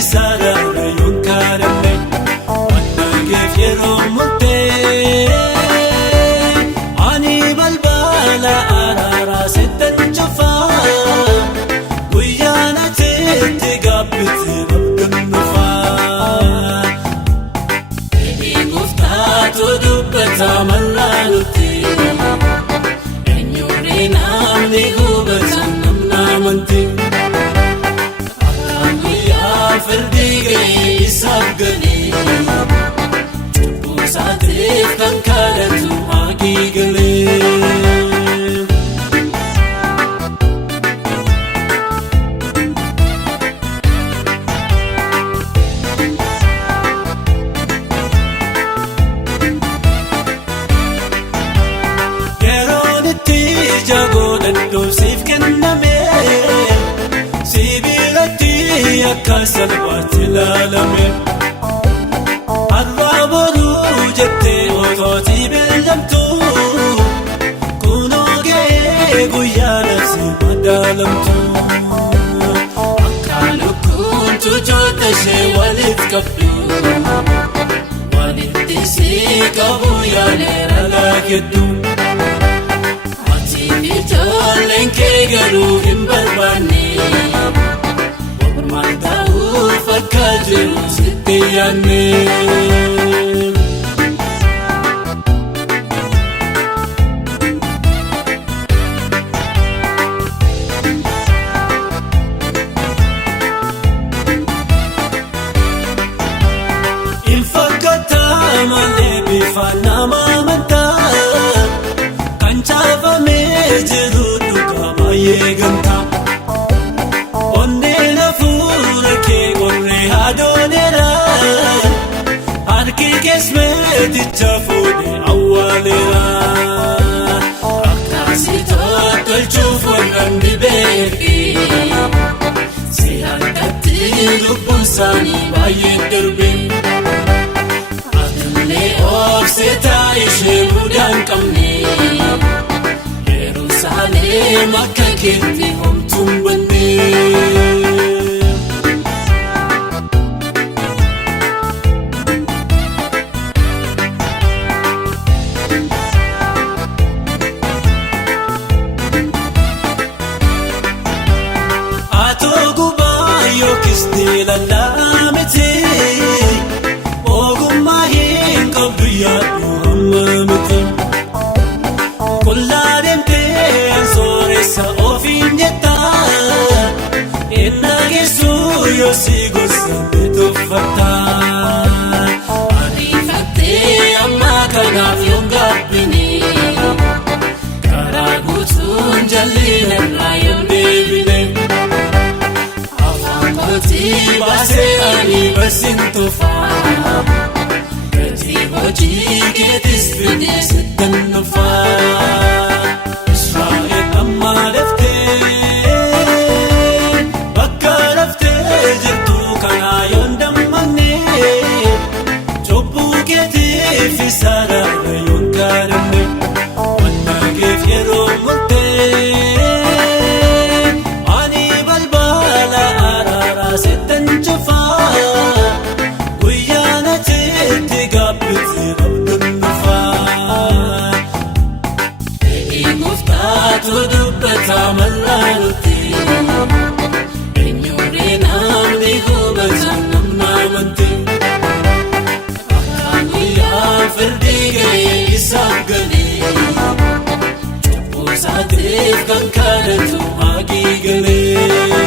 fisara yunkarame annagef yeromte ani balbala arara setan chufa wiyana tigabit abdunfa edi muftatu dubbata mallaluti enyuri namni hubatam namnamanti فرديقي يسابقني وساعتك كان كانت معاكي قليل يرون التيجاقو لندو سيف كنمي كاسل باتلالمي الرابطو جتي وطوتي بالجمتو كونو جيقو يا نفسي مدالمتو أكالو كنتو جوت شي والتكفلو والتسيك أبو يا ليرا لاكدو عطيني جولين كي قالو هم بالباني مالداو فكاجل ستياني infakata male bifana mamanta kanchava mejiru duka mayeganta adonera arki kesmet tafuni awalera akasito tolchuf wandi beki sirantati lubusani bayederbi atle ofseta ishe mudan kamni Jerusalem akakenti homtum bani Stila lameti ogumma hin qabdu yaadu hammamti kulladem te soresa ofin jetta inna gesu yosigosa betofata arifate amma kana yongabini karagutun jalina layam debine base ani basintofa katibo jiketis fidis tanfa Israel amma lafte bakka lafte jirtu kana yondamne chobbu keti fisara yonkarne wanna gef yeromte Mallaluti enyuri namni hubatam namnamanti akani ya firdige isabgani usatif kan kanatu agi gale